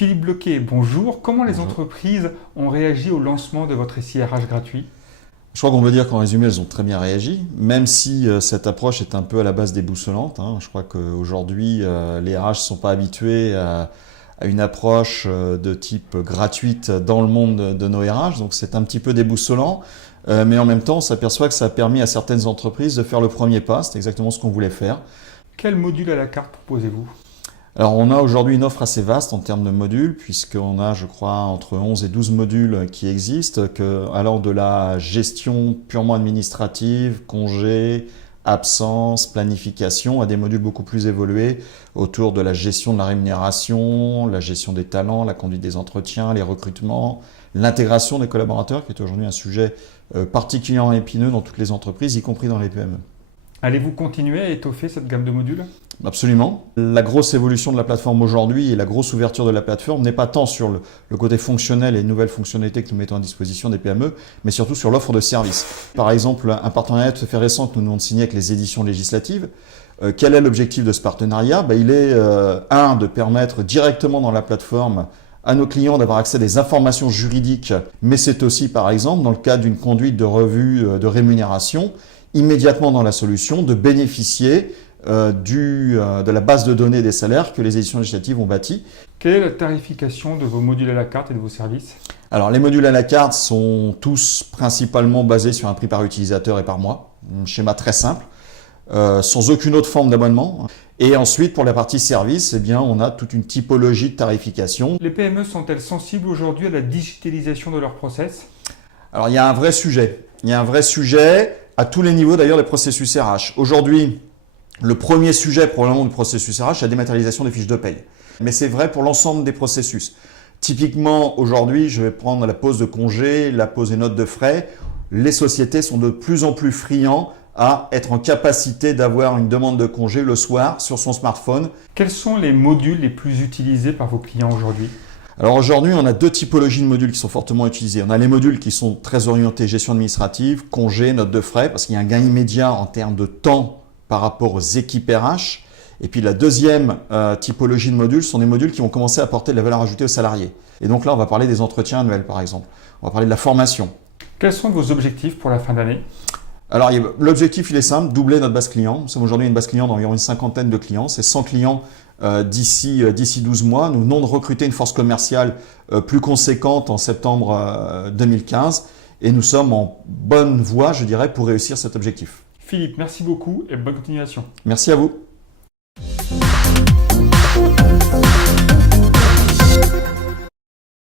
Philippe Bloquet, bonjour. Comment les Bonjour. entreprises ont réagi au lancement de votre SIRH gratuit? Je crois qu'on peut dire qu'en résumé, elles ont très bien réagi, même si cette approche est un peu à la base déboussolante. Je crois qu'aujourd'hui, les RH ne sont pas habitués à une approche de type gratuite dans le monde de nos RH, donc c'est un petit peu déboussolant. Mais en même temps, on s'aperçoit que ça a permis à certaines entreprises de faire le premier pas, c'est exactement ce qu'on voulait faire. Quel module à la carte proposez-vous? Alors on a aujourd'hui une offre assez vaste en termes de modules, puisqu'on a, je crois, entre 11 et 12 modules qui existent, allant de la gestion purement administrative, congés, absence, planification, à des modules beaucoup plus évolués autour de la gestion de la rémunération, la gestion des talents, la conduite des entretiens, les recrutements, l'intégration des collaborateurs, qui est aujourd'hui un sujet particulièrement épineux dans toutes les entreprises, y compris dans les PME. Allez-vous continuer à étoffer cette gamme de modules? Absolument. La grosse évolution de la plateforme aujourd'hui et la grosse ouverture de la plateforme n'est pas tant sur le côté fonctionnel et les nouvelles fonctionnalités que nous mettons à disposition des PME, mais surtout sur l'offre de services. Par exemple, un partenariat tout à fait récent que nous venons de signer avec les éditions législatives. Quel est l'objectif de ce partenariat? Il est, de permettre directement dans la plateforme à nos clients d'avoir accès à des informations juridiques, mais c'est aussi, par exemple, dans le cadre d'une conduite de revue de rémunération, immédiatement dans la solution, de bénéficier de la base de données des salaires que les éditions législatives ont bâti. Quelle est la tarification de vos modules à la carte et de vos services? Alors les modules à la carte sont tous principalement basés sur un prix par utilisateur et par mois, un schéma très simple, sans aucune autre forme d'abonnement. Et ensuite, pour la partie service, on a toute une typologie de tarification. Les PME sont-elles sensibles aujourd'hui à la digitalisation de leurs process? Alors il y a un vrai sujet. Il y a un vrai sujet à tous les niveaux d'ailleurs des processus RH. Aujourd'hui, le premier sujet probablement du processus RH, c'est la dématérialisation des fiches de paye. Mais c'est vrai pour l'ensemble des processus. Typiquement, aujourd'hui, je vais prendre la pose de congé, la pose des notes de frais. Les sociétés sont de plus en plus friands à être en capacité d'avoir une demande de congé le soir sur son smartphone. Quels sont les modules les plus utilisés par vos clients aujourd'hui? Alors aujourd'hui, on a deux typologies de modules qui sont fortement utilisés. On a les modules qui sont très orientés gestion administrative, congé, notes de frais, parce qu'il y a un gain immédiat en termes de temps par rapport aux équipes RH. Et puis la deuxième typologie de modules sont des modules qui vont commencer à apporter de la valeur ajoutée aux salariés. Et donc là, on va parler des entretiens annuels, par exemple. On va parler de la formation. Quels sont vos objectifs pour la fin d'année? Alors l'objectif, il est simple, doubler notre base client. Nous sommes aujourd'hui une base client d'environ une cinquantaine de clients. C'est 100 clients d'ici 12 mois. Nous venons de recruter une force commerciale plus conséquente en septembre 2015. Et nous sommes en bonne voie, je dirais, pour réussir cet objectif. Philippe, merci beaucoup et bonne continuation. Merci à vous.